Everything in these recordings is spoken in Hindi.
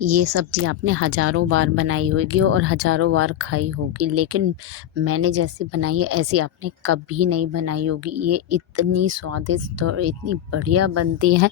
ये सब्ज़ी आपने हज़ारों बार बनाई होगी और हज़ारों बार खाई होगी, लेकिन मैंने जैसी बनाई है ऐसी आपने कभी नहीं बनाई होगी। ये इतनी स्वादिष्ट और इतनी बढ़िया बनती है,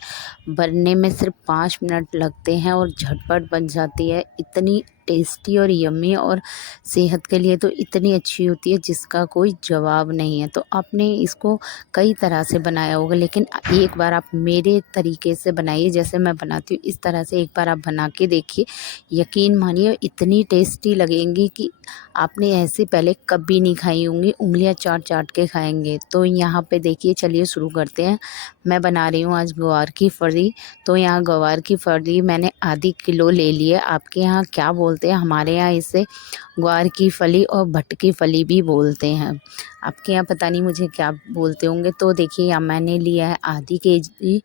बनने में सिर्फ़ 5 मिनट लगते हैं और झटपट बन जाती है। इतनी टेस्टी और यम्मी और सेहत के लिए तो इतनी अच्छी होती है जिसका कोई जवाब नहीं है। तो आपने इसको कई तरह से बनाया होगा, लेकिन एक बार आप मेरे तरीके से बनाइए, जैसे मैं बनाती हूँ इस तरह से एक बार आप बना के देखिए। यकीन मानिए इतनी टेस्टी लगेंगी कि आपने ऐसे पहले कभी नहीं खाई होंगी, उँगलियाँ चाट-चाट के खाएँगे। तो यहाँ पे देखिए, चलिए शुरू करते हैं। मैं बना रही हूँ आज ग्वार की फली। तो यहाँ ग्वार की फली मैंने आधी किलो ले ली है। आपके यहाँ क्या बोलते हैं? हमारे यहाँ इसे ग्वार की फली और भट की फली भी बोलते हैं। आपके यहाँ पता नहीं मुझे क्या बोलते होंगे। तो देखिए, यहाँ मैंने लिया है आधी केजी,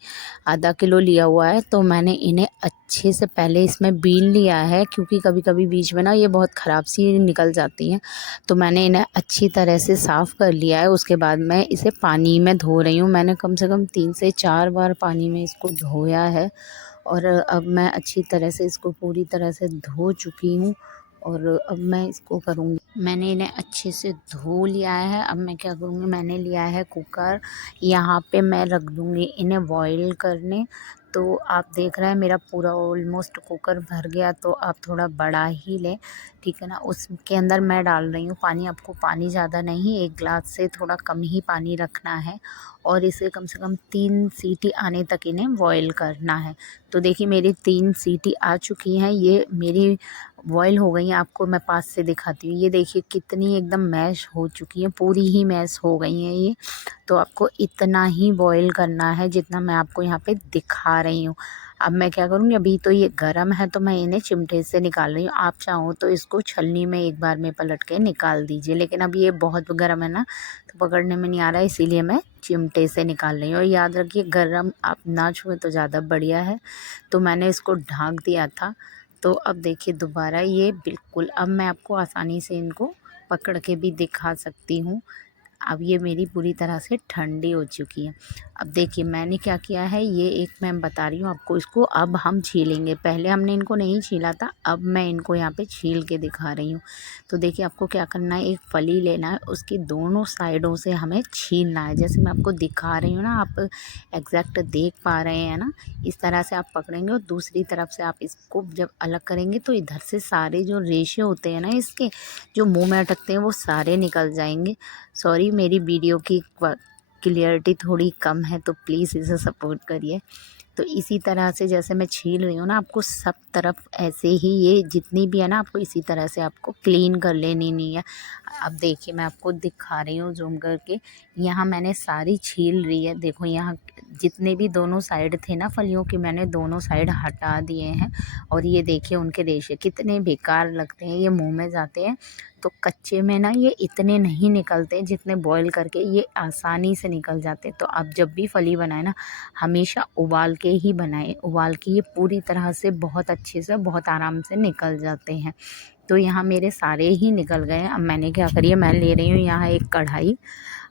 आधा किलो लिया हुआ है। तो मैंने इन्हें अच्छे से पहले इसमें बीन लिया है, क्योंकि कभी-कभी बीच में ना ये बहुत ख़राब सी निकल जाती हैं। तो मैंने इन्हें अच्छी तरह से साफ़ कर लिया है। उसके बाद मैं इसे पानी में धो रही हूँ। मैंने कम से कम 3 से 4 बार पानी में इसको धोया है और अब मैं अच्छी तरह से इसको पूरी तरह से धो चुकी हूँ और अब मैं इसको करूँगी। मैंने इन्हें अच्छे से धो लिया है। अब मैं क्या करूँगी, मैंने लिया है कुकर, यहाँ पे मैं रख दूँगी इन्हें बॉईल करने। तो आप देख रहे हैं मेरा पूरा ऑलमोस्ट कुकर भर गया, तो आप थोड़ा बड़ा ही लें, ठीक है ना। उसके अंदर मैं डाल रही हूँ पानी। आपको पानी ज़्यादा नहीं, 1 ग्लास से थोड़ा कम ही पानी रखना है और इसे कम से कम 3 सीटी आने तक इन्हें बॉईल करना है। तो देखिए, मेरी 3 सीटी आ चुकी हैं, ये मेरी बॉयल हो गई हैं। आपको मैं पास से दिखाती हूँ। ये देखिए कितनी एकदम मैश हो चुकी हैं, पूरी ही मैश हो गई हैं ये। तो आपको इतना ही बॉयल करना है जितना मैं आपको यहाँ पे दिखा रही हूँ। अब मैं क्या करूँगी, अभी तो ये गरम है तो मैं इन्हें चिमटे से निकाल रही हूँ। आप चाहो तो इसको छलनी में एक बार में पलट के निकाल दीजिए, लेकिन अब ये बहुत गरम है ना, तो पकड़ने में नहीं आ रहा है, इसीलिए मैं चिमटे से निकाल रही हूँ। और याद रखिए, गरम आप ना छुएं तो ज़्यादा बढ़िया है। तो मैंने इसको ढक दिया था। तो अब देखिए दोबारा ये बिल्कुल, अब मैं आपको आसानी से इनको पकड़ के भी दिखा सकती हूँ। अब ये मेरी पूरी तरह से ठंडी हो चुकी है। अब देखिए मैंने क्या किया है, ये एक मैं बता रही हूँ आपको, इसको अब हम छीलेंगे। पहले हमने इनको नहीं छीला था, अब मैं इनको यहाँ पे छील के दिखा रही हूँ। तो देखिए, आपको क्या करना है, एक फली लेना है, उसकी दोनों साइडों से हमें छीलना है। जैसे मैं आपको दिखा रही हूँ ना, आप एग्जैक्ट देख पा रहे हैं ना, इस तरह से आप पकड़ेंगे और दूसरी तरफ से आप इसको जब अलग करेंगे तो इधर से सारे जो रेशे होते हैं ना इसके, जो मुँह में अटकते हैं, वो सारे निकल जाएंगे। सॉरी, मेरी वीडियो की क्लियरिटी थोड़ी कम है, तो प्लीज़ इसे सपोर्ट करिए। तो इसी तरह से जैसे मैं छील रही हूँ ना, आपको सब तरफ ऐसे ही, ये जितनी भी है ना, आपको इसी तरह से आपको क्लीन कर लेनी नहीं है। अब देखिए, मैं आपको दिखा रही हूँ ज़ूम करके। यहाँ मैंने सारी छील रही है। देखो, यहाँ जितने भी दोनों साइड थे ना फलियों के, मैंने दोनों साइड हटा दिए हैं। और ये देखिए, उनके रेशे कितने बेकार लगते हैं, ये मुँह में जाते हैं। तो कच्चे में ना ये इतने नहीं निकलते जितने बॉईल करके ये आसानी से निकल जाते। तो आप जब भी फली बनाए ना, हमेशा उबाल के ही बनाएं। उबाल के ये पूरी तरह से बहुत अच्छे से, बहुत आराम से निकल जाते हैं। तो यहाँ मेरे सारे ही निकल गए हैं। अब मैंने क्या करिए, मैं ले रही हूँ यहाँ एक कढ़ाई।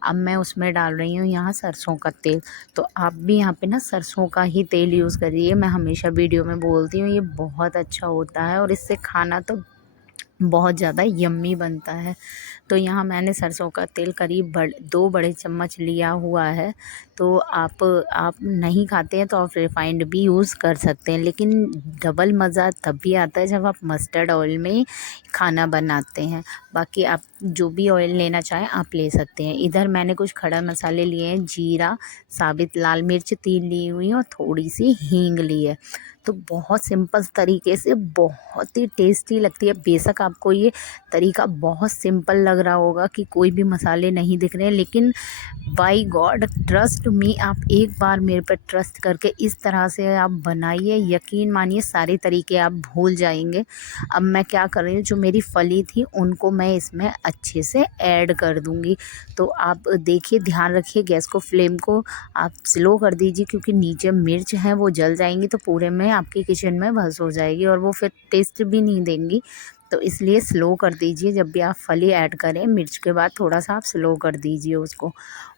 अब मैं उसमें डाल रही हूँ यहाँ सरसों का तेल। तो आप भी यहाँ पे ना सरसों का ही तेल यूज़ करिए। मैं हमेशा वीडियो में बोलती हूँ, ये बहुत अच्छा होता है और इससे खाना तो बहुत ज़्यादा यम्मी बनता है। तो यहाँ मैंने सरसों का तेल करीब 2 बड़े चम्मच लिया हुआ है। तो आप नहीं खाते हैं तो आप रिफ़ाइंड भी यूज़ कर सकते हैं, लेकिन डबल मज़ा तभी आता है जब आप मस्टर्ड ऑयल में खाना बनाते हैं। बाकी आप जो भी ऑयल लेना चाहें आप ले सकते हैं। इधर मैंने कुछ खड़ा मसाले लिए हैं, जीरा, साबित लाल मिर्च 3 ली हुई हैं और थोड़ी सी हींग ली है। तो बहुत सिंपल तरीके से बहुत ही टेस्टी लगती है। बेशक आपको ये तरीका बहुत सिंपल लग रहा होगा कि कोई भी मसाले नहीं दिख रहे हैं, लेकिन बाय गॉड ट्रस्ट मी, आप एक बार मेरे पर ट्रस्ट करके इस तरह से आप बनाइए, यकीन मानिए सारे तरीके आप भूल जाएंगे। अब मैं क्या कर रही हूँ, जो मेरी फली थी उनको मैं इसमें अच्छे से ऐड कर दूँगी। तो आप देखिए, ध्यान रखिए, गैस को, फ्लेम को आप स्लो कर दीजिए, क्योंकि नीचे मिर्च हैं वो जल जाएंगी तो पूरे में आपकी किचन में भस हो जाएगी और वो फिर टेस्ट भी नहीं देंगी। तो इसलिए स्लो कर दीजिए, जब भी आप फली ऐड करें मिर्च के बाद थोड़ा सा आप स्लो कर दीजिए उसको।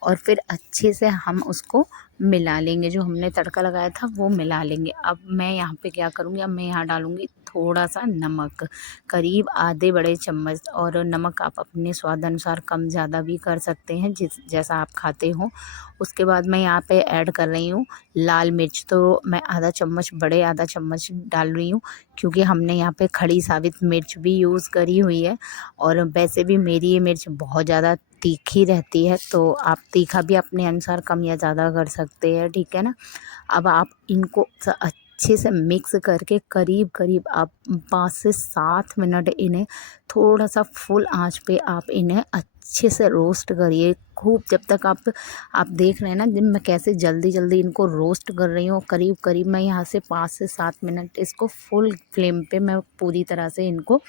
और फिर अच्छे से हम उसको मिला लेंगे, जो हमने तड़का लगाया था वो मिला लेंगे। अब मैं यहाँ पे क्या करूँगी, अब मैं यहाँ डालूँगी थोड़ा सा नमक, करीब आधे बड़े चम्मच, और नमक आप अपने स्वाद अनुसार कम ज़्यादा भी कर सकते हैं, जैसा आप खाते हो। उसके बाद मैं यहाँ पे ऐड कर रही हूँ लाल मिर्च, तो मैं आधा चम्मच, बड़े आधा चम्मच डाल रही हूँ, क्योंकि हमने यहाँ पे खड़ी साबित मिर्च भी यूज़ करी हुई है, और वैसे भी मेरी ये मिर्च बहुत ज़्यादा तीखी रहती है, तो आप तीखा भी अपने अनुसार कम या ज़्यादा कर सकते हैं, ठीक है ना। अब आप इनको अच्छे से मिक्स करके करीब करीब आप 5 से 7 मिनट इन्हें थोड़ा सा फुल आंच पे आप इन्हें अच्छे से रोस्ट करिए खूब, जब तक आप देख रहे हैं ना, जब मैं कैसे जल्दी जल्दी इनको रोस्ट कर रही हूँ। करीब करीब मैं यहाँ से 5 से 7 मिनट इसको फुल फ्लेम पे मैं पूरी तरह से इनको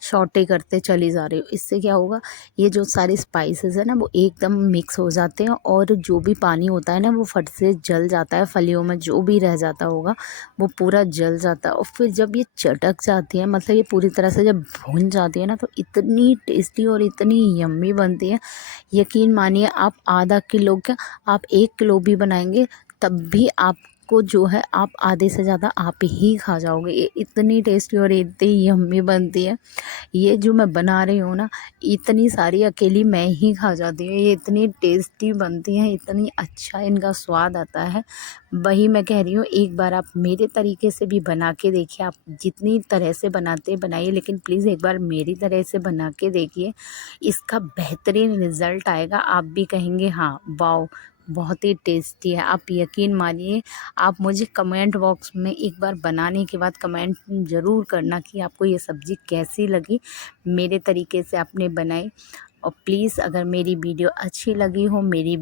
सौटे करते चली जा रही हूँ। इससे क्या होगा, ये जो सारे स्पाइसेस है ना वो एकदम मिक्स हो जाते हैं, और जो भी पानी होता है ना वो फट से जल जाता है, फलियों में जो भी रह जाता होगा वो पूरा जल जाता है। और फिर जब ये चटक जाती है, मतलब ये पूरी तरह से जब भून जाती है ना, तो इतनी टेस्टी और इतनी यम्मी बनती है। यकीन मानिए, आप आधा किलो क्या, आप 1 किलो भी बनाएंगे तब भी आपको जो है, आप आधे से ज़्यादा आप ही खा जाओगे। ये इतनी टेस्टी और इतनी यम्मी बनती है। ये जो मैं बना रही हूँ ना, इतनी सारी अकेली मैं ही खा जाती हूँ। ये इतनी टेस्टी बनती हैं, इतनी अच्छा इनका स्वाद आता है। वही मैं कह रही हूँ, एक बार आप मेरे तरीके से भी बना के देखिए। आप जितनी तरह से बनाते हैं बनाइए, लेकिन प्लीज़ एक बार मेरी तरह से बना के देखिए, इसका बेहतरीन रिज़ल्ट आएगा। आप भी कहेंगे हाँ, वाओ! बहुत ही टेस्टी है। आप यकीन मानिए, आप मुझे कमेंट बॉक्स में एक बार बनाने के बाद कमेंट ज़रूर करना कि आपको ये सब्ज़ी कैसी लगी, मेरे तरीके से आपने बनाई। और प्लीज़, अगर मेरी वीडियो अच्छी लगी हो, मेरी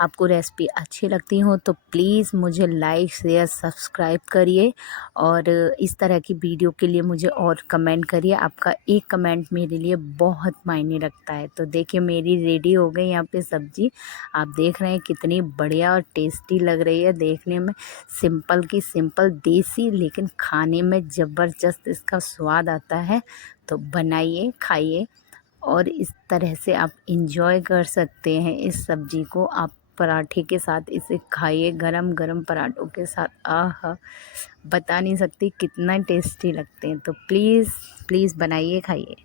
आपको रेसिपी अच्छी लगती हो, तो प्लीज़ मुझे लाइक शेयर सब्सक्राइब करिए, और इस तरह की वीडियो के लिए मुझे और कमेंट करिए। आपका एक कमेंट मेरे लिए बहुत मायने रखता है। तो देखिए, मेरी रेडी हो गई यहाँ पे सब्ज़ी। आप देख रहे हैं कितनी बढ़िया और टेस्टी लग रही है देखने में। सिंपल की सिंपल देसी, लेकिन खाने में ज़बरदस्त इसका स्वाद आता है। तो बनाइए, खाइए, और इस तरह से आप इंजॉय कर सकते हैं इस सब्ज़ी को। आप पराठे के साथ इसे खाइए, गरम गरम पराठों के साथ, आहा! बता नहीं सकती कितना टेस्टी लगते हैं। तो प्लीज़ प्लीज़ बनाइए, खाइए।